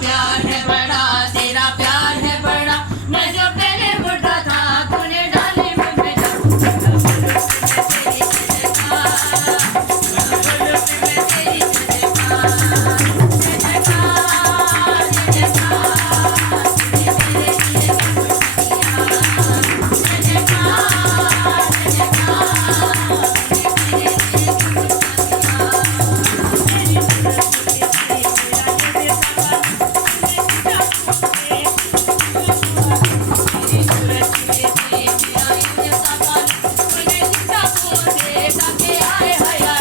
प्यार है बड़ा, तेरा प्यार है बड़ा। मैं जो पहले बुढ़ा था तूने डाले मुझ में जादू। तेरी जयकार, तेरी जयकार, जयकार जयकार, तेरे लिए ताके आए हया